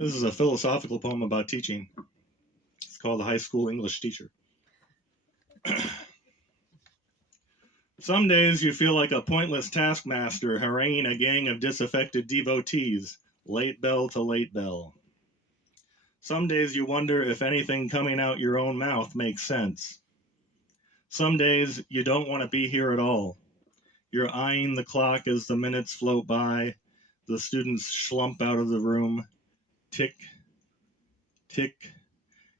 This is a philosophical poem about teaching. It's called The High School English Teacher. Some days you feel like a pointless taskmaster haranguing a gang of disaffected devotees, late bell to late bell. Some days you wonder if anything coming out your own mouth makes sense. Some days you don't want to be here at all. You're eyeing the clock as the minutes float by. The students slump out of the room. Tick, tick.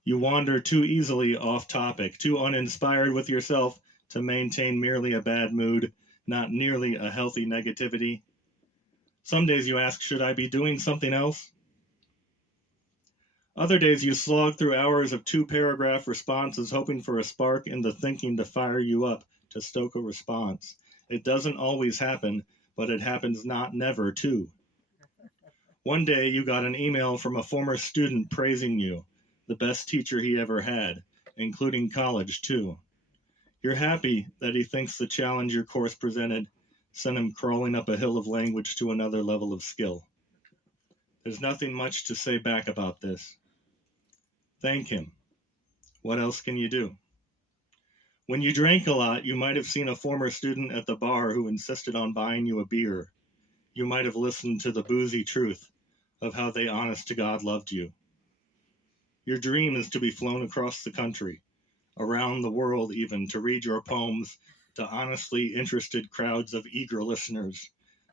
You wander too easily off topic, too uninspired with yourself to maintain merely a bad mood, not nearly a healthy negativity. Some days you ask, should I be doing something else? Other days you slog through hours of 2-paragraph responses, hoping for a spark in the thinking to fire you up, to stoke a response. It doesn't always happen, but it happens not never, too. One day you got an email from a former student praising you, the best teacher he ever had, including college, too. You're happy that he thinks the challenge your course presented sent him crawling up a hill of language to another level of skill. There's nothing much to say back about this. Thank him. What else can you do? When you drank a lot, you might have seen a former student at the bar who insisted on buying you a beer. You might have listened to the boozy truth of how they honest to God loved you. Your dream is to be flown across the country, around the world even, to read your poems to honestly interested crowds of eager listeners.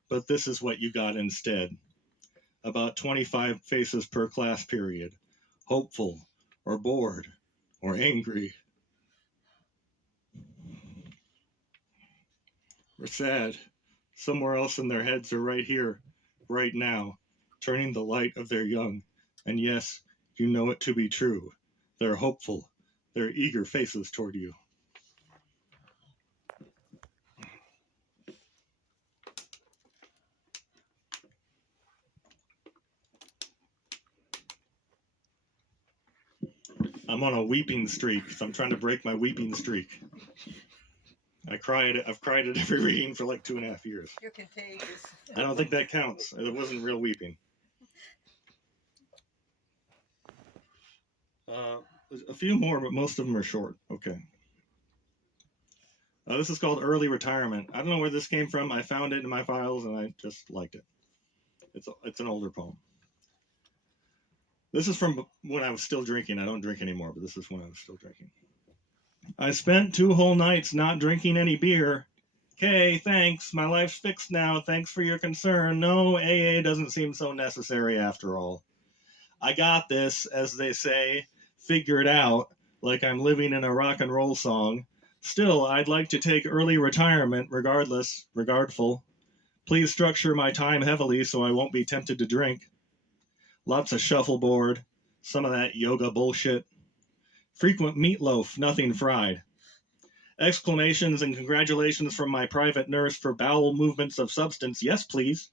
But this is what you got instead. About 25 faces per class period, hopeful, or bored, or angry, or sad. Somewhere else in their heads are right here, right now, turning the light of their young. And yes, you know it to be true. They're hopeful, they're eager faces toward you. I'm on a weeping streak, so I'm trying to break my weeping streak. I've cried at every reading for like 2.5 years. You're contagious. I don't think that counts. It wasn't real weeping. A few more, but most of them are short. Okay. This is called Early Retirement. I don't know where this came from. I found it in my files and I just liked it. It's an older poem. This is from when I was still drinking. I don't drink anymore, but this is when I was still drinking. I spent 2 whole nights not drinking any beer. Okay, thanks. My life's fixed now. Thanks for your concern. No, AA doesn't seem so necessary after all. I got this, as they say, figured out, like I'm living in a rock and roll song. Still, I'd like to take early retirement, regardful. Please structure my time heavily so I won't be tempted to drink. Lots of shuffleboard, some of that yoga bullshit. Frequent meatloaf, nothing fried. Exclamations and congratulations from my private nurse for bowel movements of substance. Yes, please.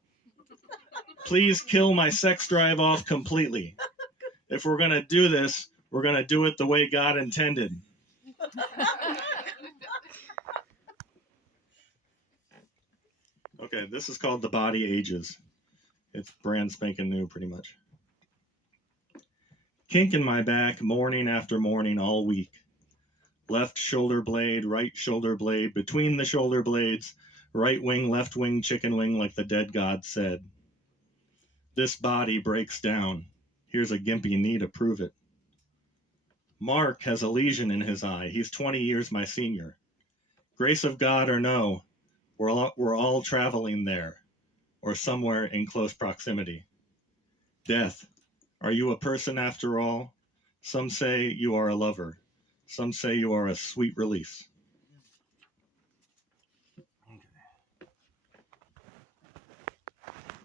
Please kill my sex drive off completely. If we're going to do this, we're going to do it the way God intended. Okay, this is called The Body Ages. It's brand spanking new, pretty much. Kink in my back, morning after morning, all week. Left shoulder blade, right shoulder blade, between the shoulder blades, right wing, left wing, chicken wing, like the dead god said. This body breaks down. Here's a gimpy knee to prove it. Mark has a lesion in his eye. He's 20 years my senior. Grace of God or no, we're all traveling there, or somewhere in close proximity. Death, are you a person after all? Some say you are a lover. Some say you are a sweet release. Okay.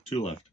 2 left.